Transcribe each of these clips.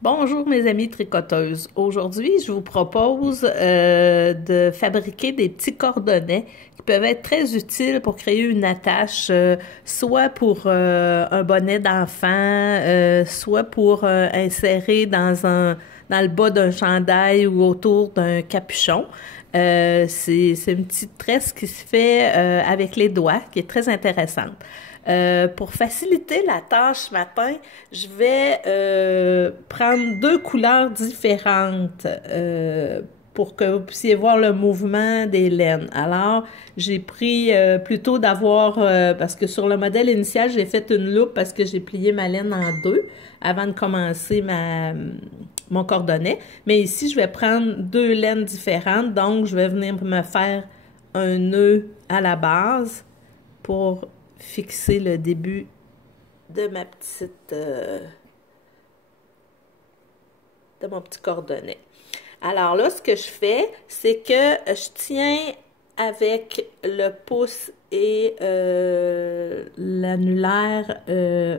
Bonjour mes amies tricoteuses. Aujourd'hui, je vous propose de fabriquer des petits cordonnets qui peuvent être très utiles pour créer une attache, soit pour un bonnet d'enfant, soit pour insérer dans le bas d'un chandail ou autour d'un capuchon. C'est une petite tresse qui se fait avec les doigts, qui est très intéressante. Pour faciliter la tâche ce matin, je vais prendre deux couleurs différentes pour que vous puissiez voir le mouvement des laines. Alors, j'ai pris plutôt d'avoir, parce que sur le modèle initial, j'ai fait une loupe parce que j'ai plié ma laine en deux avant de commencer mon cordonnet. Mais ici, je vais prendre deux laines différentes, donc je vais venir me faire un nœud à la base pour fixer le début de de mon petit cordonnet. Alors là, ce que je fais, c'est que je tiens avec le pouce et l'annulaire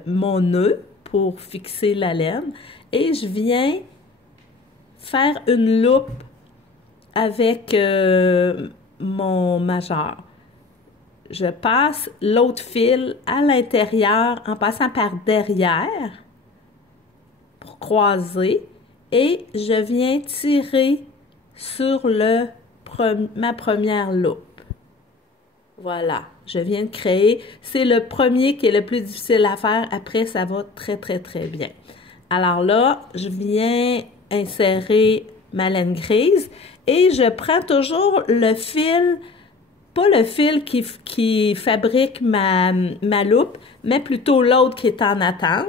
mon nœud pour fixer la laine et je viens faire une loupe avec mon majeur. Je passe l'autre fil à l'intérieur en passant par derrière pour croiser et je viens tirer sur ma première loupe. Voilà, je viens de créer. C'est le premier qui est le plus difficile à faire. Après, ça va très, très, très bien. Alors là, je viens insérer ma laine grise et je prends toujours le fil, pas le fil qui fabrique ma loupe, mais plutôt l'autre qui est en attente.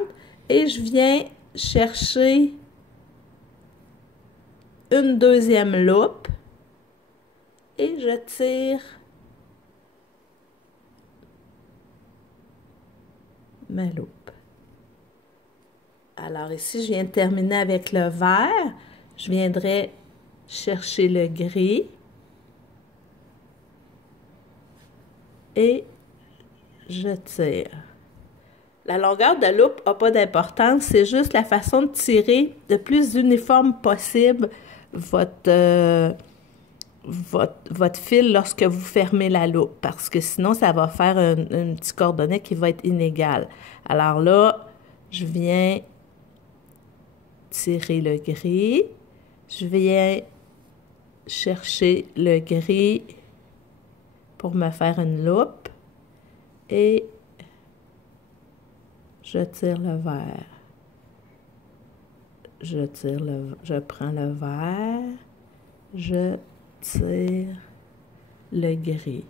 Et je viens chercher une deuxième loupe et je tire ma loupe. Alors ici, je viens de terminer avec le vert. Je viendrai chercher le gris. Et je tire. La longueur de loupe n'a pas d'importance, c'est juste la façon de tirer le plus uniforme possible votre fil lorsque vous fermez la loupe, parce que sinon, ça va faire un petit cordonnet qui va être inégal. Alors là, je viens tirer le gris, je viens chercher le gris pour me faire une loupe et je tire le vert. Je prends le vert, je tire le gris.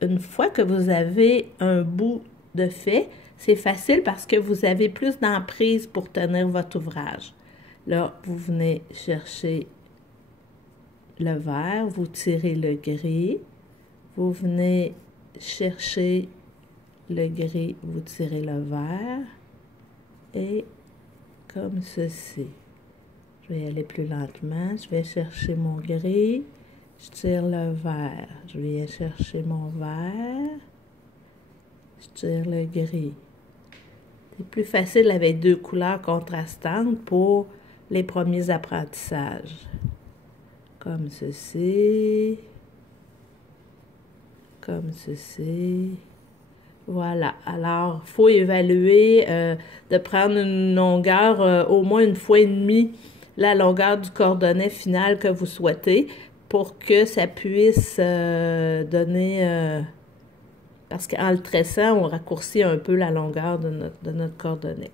Une fois que vous avez un bout de fait, c'est facile parce que vous avez plus d'emprise pour tenir votre ouvrage. Là, vous venez chercher le vert, vous tirez le gris. Vous venez chercher le gris, vous tirez le vert et comme ceci. Je vais y aller plus lentement. Je vais chercher mon gris, je tire le vert. Je viens chercher mon vert, je tire le gris. C'est plus facile avec deux couleurs contrastantes pour les premiers apprentissages. Comme ceci. Comme ceci. Voilà. Alors, il faut évaluer de prendre une longueur au moins une fois et demie la longueur du cordonnet final que vous souhaitez pour que ça puisse donner... parce qu'en le tressant, on raccourcit un peu la longueur de notre cordonnet.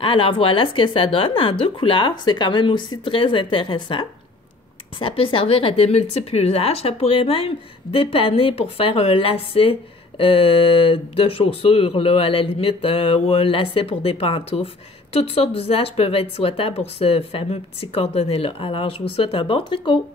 Alors, voilà ce que ça donne en deux couleurs. C'est quand même aussi très intéressant. Ça peut servir à des multiples usages. Ça pourrait même dépanner pour faire un lacet de chaussures, là, à la limite, ou un lacet pour des pantoufles. Toutes sortes d'usages peuvent être souhaitables pour ce fameux petit cordonnet-là. Alors, je vous souhaite un bon tricot!